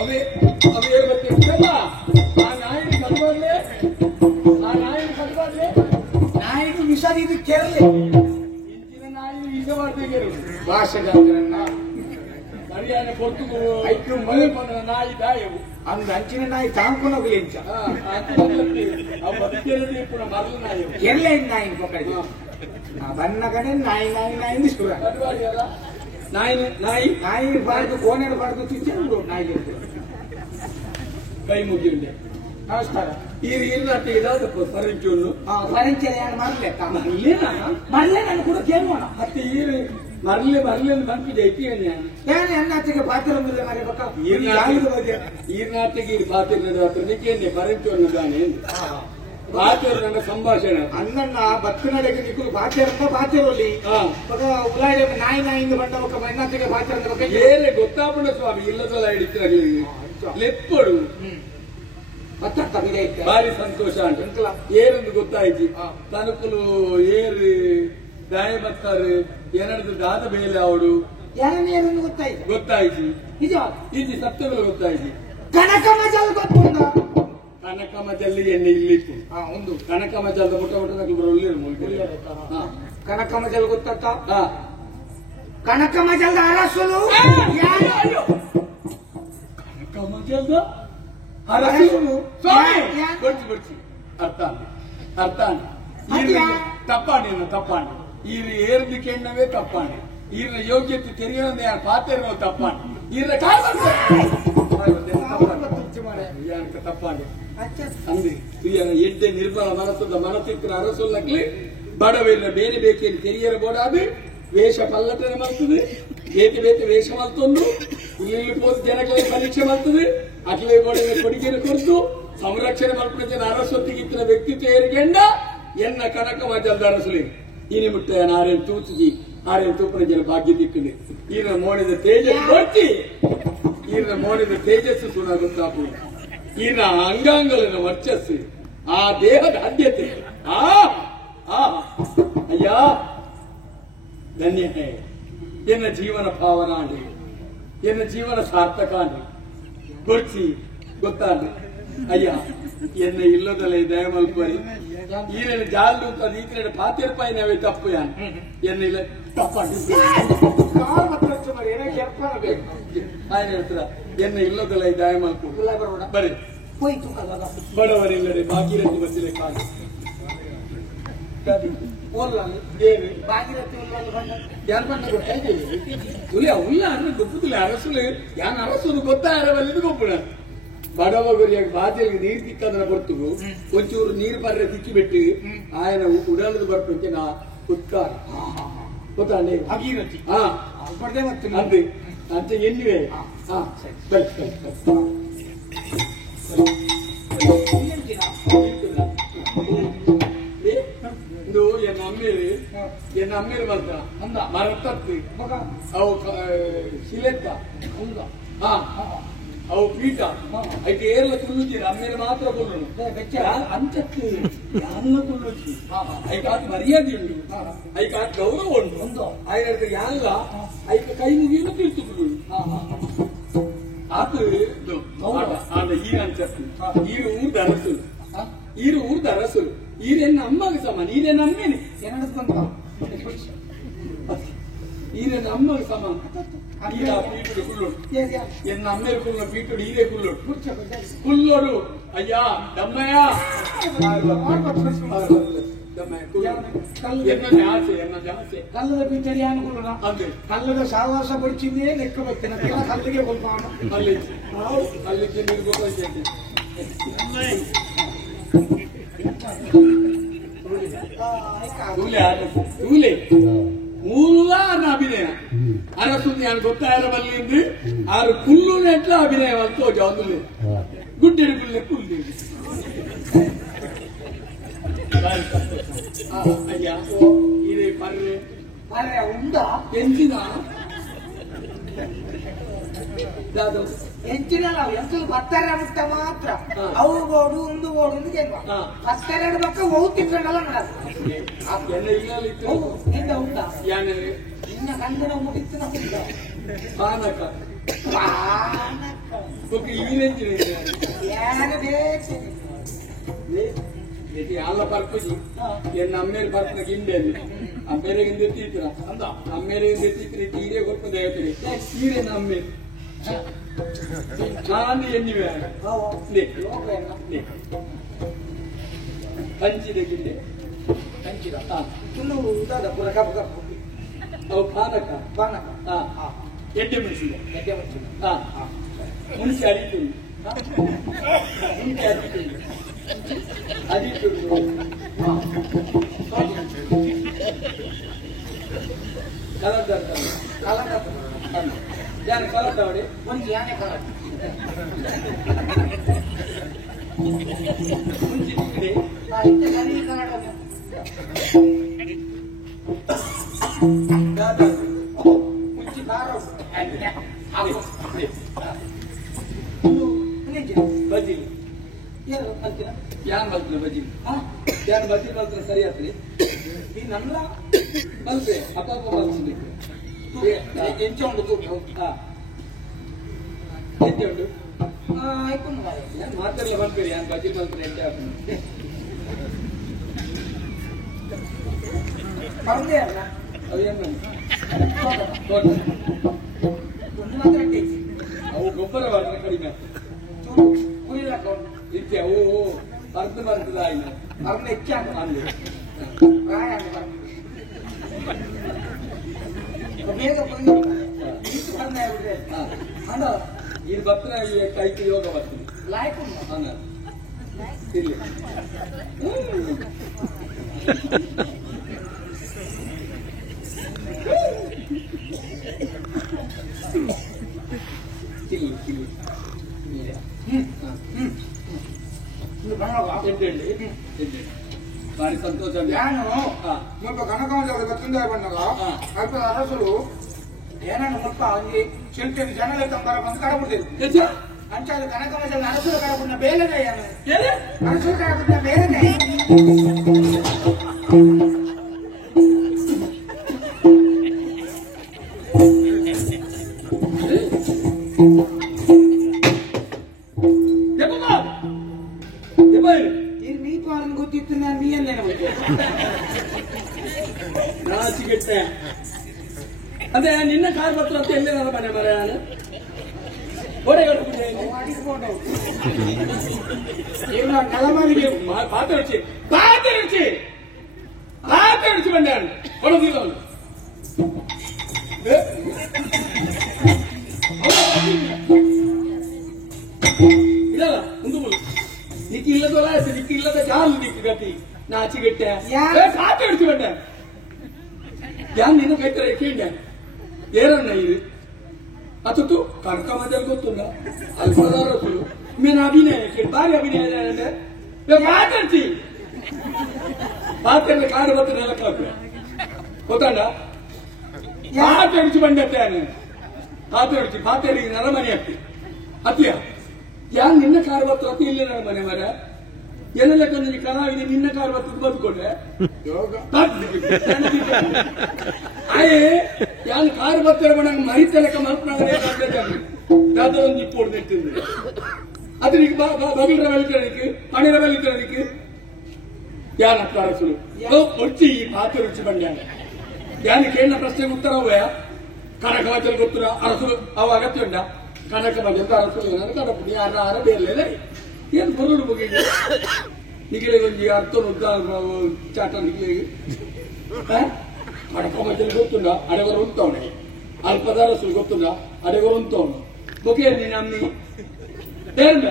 ಅವೇ ಗೊತ್ತಿರ್ತಲ್ಲ ಆ ನಾಯಿಗೆ ಕಲ್ಬಾರ್ಲೆ ನಾಯಿಗೆ ವಿಷ ಇದು ಕೇಳಲಿ ಇಂಚಿನ ನಾಯಿ ವಿಷವಾರ್ತೆಗೆ ಭಾಷೆಗಾರನ್ನ ಮರ್ಯಾದೆ ಕೊಟ್ಟು ಐಕ್ಳು ಮಳೆ ಬಂದ ನಾಯಿ ದಾಯವು ಅಂದ ಅಂಚಿನ ನಾಯಿ ತಾಂಕೊಂಡು ಹೋಗ್ಲಿ ಇಂಚ ಪುನಃ ಮರಳು ನಾಯಿ ಎಲ್ಲ ನಾಯಿ ಪಕ್ಕಡಿ ಬಣ್ಣ ಕಡೆ ನಾಯಿ ನಾಯಿ ನಾಯಿ ಶುರು ಅಲ್ಲ ನಾಯಿ ನಾಯಿ ನಾಯಿ ಬಾರ್ದು ಕೋಣೆಡು ಬಾರ್ದು ಚುಚ್ಚು ನಾಯಿ ಕೈ ಮುಗಿಯುಂಡೆ ನಮಸ್ಕಾರ ಈ ಇರ್ನಾಟಿ ಇದಾದ ಪರಿಂಚೂರು ಪರಂಚೆ ಮಾಡ್ಲೆ ಮರಳೆ ನಾನು ಕೂಡ ಕೇಳೋಣ ಮತ್ತೆ ಈ ಮರಳೆ ಕನ್ಫ್ಯೂಸ್ ಐತಿ ಏನು ಎನ್ನಾಚಿಗೆ ಪಾತ್ರ ಮುಂದೆ ಮರಿಬೇಕ ಈರ್ನಾಟಿಗೆ ಪಾತ್ರ ನಿಕ್ಕೇನೆ ಪರಿಂಚೂರು ಗಾನೆ ಪಾತ್ರ ನನ್ನ ಸಂಭಾಷಣೆ ಅನ್ನ ಬತ್ತನಡೆಗೆ ನಿಕ್ಕಲು ಪಾತ್ರ ಪಾತ್ರದಲ್ಲಿ ಉಲಾಡೆ ನಾಯಿ ನಾಯಿಂದ ಬಂದ ಎನ್ನಾಚಿಗೆ ಪಾತ್ರ ಏನೇ ಗೊತ್ತಾಪಣ ಸ್ವಾಮಿ ಇಲ್ಲದಲ್ಲ ಹಿಡಿತಿರಲಿ ಲೆಪ್ಪಡು ಭಾರಿ ಸಂತೋಷ ಅಂತ ಏನೊಂದು ಗೊತ್ತಾಯ್ತು ತನುಕುಲು ಏರು ದಾಯ ಬತ್ತಾರೆ ಏನದು ದಾದ ಬೇಲೆ ಅವಳು ಏನನ್ನು ಗೊತ್ತಾಯ್ತು ಇದು ಸತ್ಯಗಳು ಗೊತ್ತಾಯ್ತು ಕನಕಮಜಲ್ ಗೊತ್ತುಂಟ ಕನಕಮಜಲ್ಲಿ ಎಣ್ಣೆ ಇಲ್ಲಿತ್ತು ಒಂದು ಕನಕಮಜಲ್ದ ಮುಟ್ಟ ಕನಕಮಜಲ್ ಗೊತ್ತ ಕನಕಮಜಲ್ದ ಅರಸಲು ಕನಕಮಜಲ್ದ ಬರ್ಚಿ ಅರ್ಥ ತಪ್ಪಾಣಿ ಈರು ಏರ್ದು ಕೆಣ್ಣವೇ ತಪ್ಪಾಣಿ ಈರಿನ ಯೋಗ್ಯತೆ ತೆರೆಯೋದೇ ಪಾತ್ರ ತಪ್ಪಾಣಿ ಈರ ತಪ್ಪಾಣಿ ಅಂದೆ ಎಡ್ಡೆ ನಿರ್ಮಲ ಮನಸ್ಸದ ಮನಸ್ಸಿನ ಅರಸೊಲ್ಲಕ್ಲಿ ಬಡವಿಲ್ಲ ಬೇರೆ ಬೇಕೇನು ತೆರಿಯರ ಬೋಡಾದು ವೇಷ ಪಲ್ಲಟನೆ ಮಾಡ್ತದೆ ಬೇತೆ ವೇಷ ಮಾಡ್ತೊಂದು ಇಲ್ಲಿ ಪೋದು ಜನಗಳಿಗೆ ಪರೀಕ್ಷೆ ಮಾಡ್ತದೆ ಅಟ್ಲೇ ಕೊಡುಗೆಯನ್ನು ಕೊಟ್ಟು ಸಂರಕ್ಷಣೆ ಮಾಡ್ಕೊಂಡು ಅರಸೊತ್ತಿಗಿತ್ತಿನ ವ್ಯಕ್ತಿತ್ವ ಏರಿಗೆಂಡ ಎನ್ನ ಕನಕ ಮಜಲ್ದ ಅರಸಲಿ ಇನಿ ಮುಟ್ಟ ಆರೇನು ತೂಚಿ ಆರೇನು ತೂಪನ ಜನ ಭಾಗ್ಯ ದಿಕ್ಕನೆ ಈನ ಮೋಡಿದ ತೇಜಸ್ಸು ಬರ್ತಿ ಈನ ಮೋಡಿದ ತೇಜಸ್ಸು ಸುಣ ಗೊತ್ತಾಪು ಈನ ಅಂಗಾಂಗಲಿನ ವರ್ಚಸ್ಸು ಆ ದೇಹದ ಆದ್ಯತೆ ಅಯ್ಯ ಧನ್ಯ ಎನ್ನ ಜೀವನ ಭಾವನಾಂಡಿ ಎನ್ನ ಜೀವನ ಸಾರ್ಥಕಾಂಡಿ ಗೊರ್ಚಿ ಗೊತ್ತಾಂಡಿ ಅಯ್ಯ ಎನ್ನ ಇಲ್ಲದಲ್ಲ ದಯಮಲ್ಪರಿ ಈರೇನು ಜಾಲು ಅಂತ ಈತನ ಪಾತಿರ್ಪಾಯಿ ನಾವೇ ತಪ್ಪು ಯಾನ್ ಎನ್ನ ಇಲ್ಲ ತಪ್ಪಾಡಿ ಹೇಳ್ತಾರ ಎನ್ನ ಇಲ್ಲದಲ್ಲ ದಯಮಲ್ಪು ಬರೀ ಬಡವರಿಲ್ಲದೆ ಭಾಗೀರಥಿ ಬಂದಿದೆ ಕಾಲು ಯಾರು ಬಂದ ಗೊತ್ತಾಯ್ತು ಉಲ್ಲ ಅಂದ್ರೆ ಗೊಪ್ಪುದಿಲ್ಲ ಅರಸಲು ಯಾನ್ ಅರಸಲು ಗೊತ್ತಾರವಲ್ಲಿದ್ದು ಗೊಪ್ಪುಣ ಬಡವ ಗುರಿಯಾಗಿ ಬಾತಿಗೆ ನೀರು ತಿಕ್ಕದನ್ನ ಬರ್ತುಗು ಒಂಚೂರು ನೀರು ಬರ್ರೆ ತಿಕ್ಕಿ ಬಿಟ್ಟು ಆಯನ ಉಡಲದು ಬರ್ಪಂತೆ ನಾ ಉತ್ಕಾರ ಗೊತ್ತಾಂಡೆ ಭಾಗೀರಥಿ ಅಂದೆ ಅಂತ ಎನ್ನಿವೆ ಇದು ಎನ್ನ ಅಮ್ಮೇರು ಬರ್ತ ಮರತತ್ತು ಅವು ಶಿಲೆತ್ತ ಅವು ಪೀಠ ಐತೆ ಏರ್ಲ ಕುಲ್ಲುತ್ತೀರ ಅಮ್ಮೇಲೆ ಮಾತ್ರ ಕೊಲ್ಲುನು ಅಂತಕ್ಕೆ ಯಾರನ್ನ ಕೊಲ್ಲುತ್ತಿ ಐಕಾತ್ ಮರ್ಯಾದೆ ಉಂಟು ಐಕಾತ್ ಗೌರವ ಉಂಟು ಆಯ್ತು ಯಾಲ್ಲ ಐಕ ಕೈ ಮುಗಿಯನ್ನು ತಿಳ್ತುಕೊಳ್ಳು ಅದು ಈ ಅನ್ಸತ್ತು ಈರು ಊರ್ದ ಅರಸಲು ಈರೆನ್ನ ಅಮ್ಮಗೆ ಸಮ ನೀರೆನ್ನ ಅಮ್ಮೇನೆ ಈರೆನ್ನ ಅಮ್ಮಗೆ ಸಮ ಪೀಠುಡು ಕುಲ್ಲೋಡು ಎನ್ನ ಅಮ್ಮೇರು ಕುಲ್ಲ ಪೀಠುಡು ಈರೇ ಕುಲ್ಲೋಡು ಕುಲ್ಲೋಡು ಅಯ್ಯ ದಮ್ಮಯ್ಯ ಕಲ್ಲದ ಪೀಠಡಿ ಅನುಕೂಲ ಕಲ್ಲದ ಸಾವಾಸ ಪಡಿಸಿದ್ದೇ ಲೆಕ್ಕ ಬರ್ತೇನೆ ಕಲ್ಲಿಗೆ ಕೊಲ್ಪ ಅಲ್ಲಿಗೆ ನೀರು ಗೊತ್ತಾಯ್ತು ಮೂಲ ಅಭಿನಯ ಅರಸುಂದಿ ನಾನು ಗೊತ್ತಾಯಿರಬಲ್ಲಿಂದು ಆರು ಕುಲ್ಲು ನೆಟ್ಲ ಅಭಿನಯ ಅಂತ ಒಂದು ಗುಡ್ಡೆಡು ಕುಲ್ಲೆ ಕುಲ್ಲು ಅಯ್ಯ ಇದೇ ಪರ್ರೆ ಉಂಟಾ ಎಂಚಿನ ಎಂಚಿನಲ್ಲ ಎಂತೂ ಬರ್ತಾರೆ ಮುಟ್ಟ ಮಾತ್ರ ಅವು ಗೋಡು ಒಂದು ಗೋಡು ಬರ್ತಾರೆ ಪಕ್ಕ ಹೋಗಿ ತಿನ್ಕೊಂಡಲ್ಲ ನಿಂದ ಉಂಟಾ ನಿನ್ನ ಕಂದನ ಮುಗಿತು ಪಾನಕ alla parcoggi e ammere partner gindelli ammere gindettitra ammere gindettri tire colpo deetri tire namme ani enni ve ne panchide ginde panchida kullu da pura kap kap au panaka edde mushida munsi aritu munsi aritu aditu kala jangan kalah tahu deh munsi ane kalah munsi gede itu kali kalah ada munsi baru aku ini bajil yang bajil bajil yang bajil bajil serius ni ini namla balbe apa bajil ni encong betul encong tu itu mana yang mater lepas beri yang bajil bajil encong kalau dia lah kalau yang mana kod ಅವು ಗೊಬ್ಬರ ಕಡಿಮೆ ಕುಯ್ಯಲ್ಲ ಇತ್ತೆ ಅವು ಬರ್ದು ಬರ್ತದ ಆಯ್ನ ಅವ್ರನ್ನ ಹೆಚ್ಚಾಗ ಬಂದು ಪ್ರಾಯ ಬೇಗ ಬಂದು ಅಣ್ಣ ಇದು ಭಕ್ತನ ಕೈಗೆ ಯೋಗ ಬರ್ತದೆ ಲಾಯ್ಕು ಅಣ್ಣ ಇಲ್ಲಿ ಭಾರಿ ಸಂತೋಷ ನಾನು ಸ್ವಲ್ಪ ಕನಕಮಂಜ ಗೊತ್ತಿಂದ ಬಂದಲ್ಲ ಅಲ್ಪ ಅರಸರು ಏನನ್ನು ಮುಲ್ಪ ಹಂಗೆ ಶಿಲ್ಪಿ ಜನಗಳ ತಂಬರ ಬಂದು ಕಡಬಿಡ್ತೇವೆ ಅಂಚಾದ ಕನಕಮಂಜ ಅರಸರು ಕಡಬಿಡ್ನ ಬೇಲನೆ ಅರಸರು ಕಡಬಿಡ್ನ ಬೇಲನೆ ಅದೇ ನಿನ್ನ ಕಾರ್ ಪತ್ರ ಅಂತ ಎಲ್ಲೇ ನನ್ನ ಮನೆ ಮರ ನಾನು ಪಾತ್ರೆ ಬಂದೆ ಕೊಡೋದಿಲ್ಲ ಅವನು ಇದಲ್ಲ ಮುಂದೆ ನಿಕ್ಕಿ ಇಲ್ಲದಲ್ಲ ನಿಕ್ಕಿ ಇಲ್ಲದ ಜಾಲು ನಿಕ್ಕಿ ಗತಿ ನಾಚಿಗೆಟ್ಟೆ ಪಾತ್ರೆ ಅಡಿಸಿ ಬಂದೆ ಯಾರು ನಿನ್ನ ಕೈತರ ಕೇಂಡ ಏರನ್ನ ಇದು ಅತ್ತು ಕನಕಮಂಜಲ್ ಗೊತ್ತುಂಡ ಅಲ್ಪದಾರಸುಲು ಮೇನ ಅಭಿನಯ ಬಾರಿ ಅಭಿನಯ ಮಾತಾಡ್ತಿ ಪಾತ್ರೆ ಕಾಡು ಬತ್ತ ನೆಲಕ್ಕ ಗೊತ್ತಾಂಡ ಪಾತ್ರೆ ಅಡಿಸಿ ಬಂಡತ್ತೆ ಪಾತ್ರೆ ಅಡಿಸಿ ಪಾತ್ರೆ ನರಮನೆ ಹತ್ತಿ ಹತ್ತಿಯ ಯಾರು ನಿನ್ನ ಕಾರು ಬತ್ತ ಹತ್ತಿ ಇಲ್ಲ ನರಮನೆ ಮರ ಎಲ್ಲ ಕೊಂಚ ಕಲಾವಿದೆ ನಿನ್ನ ಕಾರು ಬತ್ತದ ಬದುಕೊಂಡೆ ಅಯ್ಯೇ ಯಾನ್ ಕಾರು ಬತ್ತರ ನಂಗೆ ಮರಿತಲಕ ಮಲ್ಪನಾಗ ಒಂದು ಇಪ್ಪೋಡು ನೆಟ್ಟಿಂದು ಅದಕ್ಕೆ ಬಗಲ್ರ ಬಲಿತನಕ್ಕೆ ಹಣೆರ ಬಲಿತನಕ್ಕೆ ಯಾನ ಅರಸುಲು ಒಚ್ಚಿ ಈ ಪಾತ್ರೆ ರುಚಿ ಬಂಡ್ಯಾನ ಯಾನ ಕೇಳಿನ ಪ್ರಶ್ನೆಗೆ ಉತ್ತರ ಹೋಯ ಕನಕಮಂಜಲ್ ಗೊತ್ತಿರ ಅರಸುಲು ಅವ ಅಗತ್ಯ ಉಂಡ ಕನಕಮಂಜಲ್ ಅರಸುಲು ಏನಾದ್ರು ಕಡಪುಡಿ ಯಾರ ಬೇರ್ಲೇನೆ ಏನು ಬರುಡು ಬಗೆಗೆ ನಿಖಿಲೆ ಒಂಜಿ ಅರ್ಥ ಉದ್ದ ಚಾಟ ನಿಖಿಲೆಗೆ ಕನಕಮಂಜಲ್ ಗೊತ್ತುಂಡ ಅಡೆಗರು ಉಂತವನೆ ಅಲ್ಪದಾರಸುಲು ಗೊತ್ತುಂಡ ಅಡೆಗರು ಉಂತವನು ಬೊಕೆ ನೀನು ಅಮ್ಮಿ ಏನ್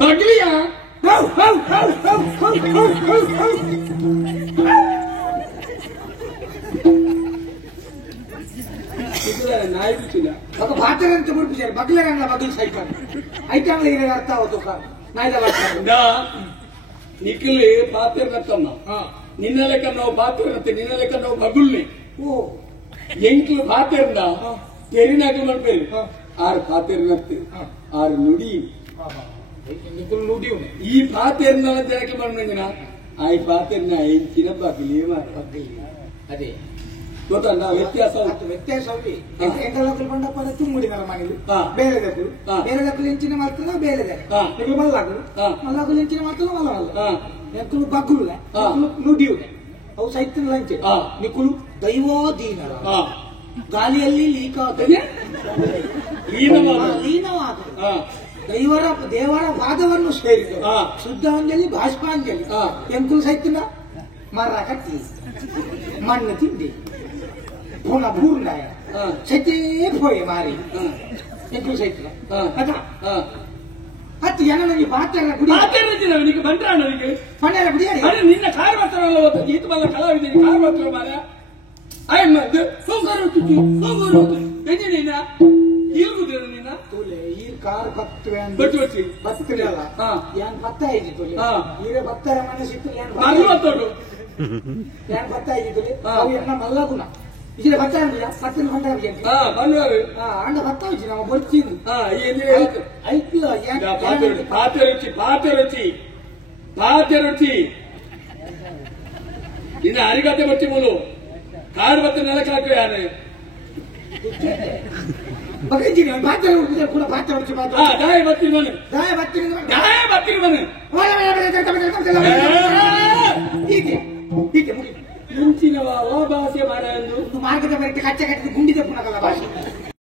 ಬಗ್ಲಿಯಾ ನಾಯಿ ಬಿಚ್ಚಿಲ್ಲ ఒక పాత్ర ఎంత ముడిపించారు బగ్లరంగా బగ్లు సైతం అయితే అర్థం అవుతుంది నాయన నిఖిల్ పాత్ర నత్తన్నా నిన్న లెక్క ನಾವು ಪಾತ್ರೆ ನತ್ತೆ ನಿನ್ನ ಲೆಕ್ಕ ನಾವು ಬಗುಲ್ನೆ ಎಂಕ್ಲು ಪಾತ್ರೆಂದ ತೆರಿನಾಗ ಮಾಡ್ಬೇರಿ ಆರು ಪಾತ್ರೆ ನತ್ತೆ ಆರು ನುಡಿ ನುಡಿ ಈ ಪಾತ್ರೆನ ಜನಕ್ಕೆ ಬಂದಂಗಿನ ಆ ಪಾತ್ರೆನ ಎಂಚಿನ ಬಗ್ಲಿ ಅದೇ ಗೊತ್ತಲ್ಲ ವ್ಯತ್ಯಾಸ ವ್ಯತ್ಯಾಸವಿ ಎಂಟಲಕ್ಕಲು ಬಂಡಪ್ಪನ ತುಮ್ಮುಡಿನಲ್ಲ ಮನೆಯಲ್ಲಿ ಬೇರೆ ದಕ್ಕಲು ಬೇರೆ ದಕ್ಕಲು ಹೆಂಚಿನ ಮಾಡ್ತಲ್ಲ ಬೇರೆ ನೀವು ಮಲ್ಲಾಗಲು ಮಲ್ಲಾಗಲು ಹೆಂಚಿನ ಮಾಡ್ತಲ್ಲ ಮಲ್ಲ ಮಲ್ಲ ಎಕ್ಕಲು ಬಗ್ಗುಲು ನುಡಿಯುವೆ ಅವು ಸೈತಿನ ಲಂಚೆ ನಿಕ್ಕುಳು ದೈವಾಧೀನರ ಗಾಳಿಯಲ್ಲಿ ಲೀಕ್ ಆಗ್ತದೆ ಲೀನವಾಗುತ್ತದೆ ದೇವರ ಪಾದವನ್ನು ಸೇರಿತು ಶುದ್ಧಾಂಜಲಿ ಬಾಷ್ಪಾಂಜಲಿ ಎಂಕುಲು ಸೈತಿನ ಮರ ಕಟ್ಟಿ ಮಣ್ಣು ತಿಂಡಿ ಪುನಃ ಬೂರ್ನಾಯ ಸೆತೇ ಪೋಯೆ ಮಾರಿ ಎಂಕುಲು ಸೈತಿನ ಅದ ಹತ್ತು ಜನ ನನಗೆ ಪಾತ್ರ ಗುಡಿ ಅವನಿಗೆ ಬಂದ್ರಾಣನಿಗೆ ಮನೆಯ ಗುಡಿಯಾರಿ ನಿನ್ನ ಕಾರ್ಯತ್ರಲ್ಲ ಓದ್ತ ಗೀತ ಬಲ್ಲ ಕಲಾವಿದನಿಗೆ ಕಾರ್ಯತ್ರ ಮಾರ ಅಯ್ಯಮ್ಮದ್ದು ಹೋಗೋರು ಎಂಜಿನ ಈರುವುದೇನು ನೀನ ಈ ಕಾರ್ ಬತ್ತವೆ ಬಚ್ಚಿ ಬತ್ತಲೆ ಅಲ್ಲ ಏನ್ ಭತ್ತ ಆಯ್ತು ಈಗ ಭತ್ತ ಮನಸ್ಸಿತ್ತು ಮರವತ್ತೋಡು ಏನ್ ಭತ್ತ ಆಯ್ತು ಅವು ಎನ್ನ ಮಲ್ಲಗುಣ ಈಗ ಭತ್ತ ಅಂದಿಲ್ಲ ಭತ್ತನ ಬಂದ ಬಂದವರು ಅಂಡ ಭತ್ತ ಹೋಯ್ತು ನಾವು ಬರ್ತೀನಿ ಐತಿಲ್ಲ ಪಾತ್ಯ ರುಚಿ ಇನ್ನ ಅರಿಗತೆ ಬತ್ತಿ ಮೂಲು ಕಾಡು ಬತ್ತ ನೆಲಕ್ಕೆ ಹಾಕುವ ಯಾರು ಬಗ್ಗಿದ್ದೀನಿ ಪಾತ್ರೆ ಕೂಡ ಪಾತ್ರೆ ಹೊಡಿಸಿ ದಾಯ ಬತ್ತೀನಿ ಮನೆ ಹೀಗೆ ಹೀಗೆ ಮುಗಿ ಮುಂಚಿನ ಭಾಷೆ ಮಾಡ ಎಂದು ಮಾರ್ಗದ ಬರೀ ಕಚ್ಚೆ ಕಟ್ಟಿದ ಗುಂಡಿದೆ ಪುನಃ ಭಾಷೆ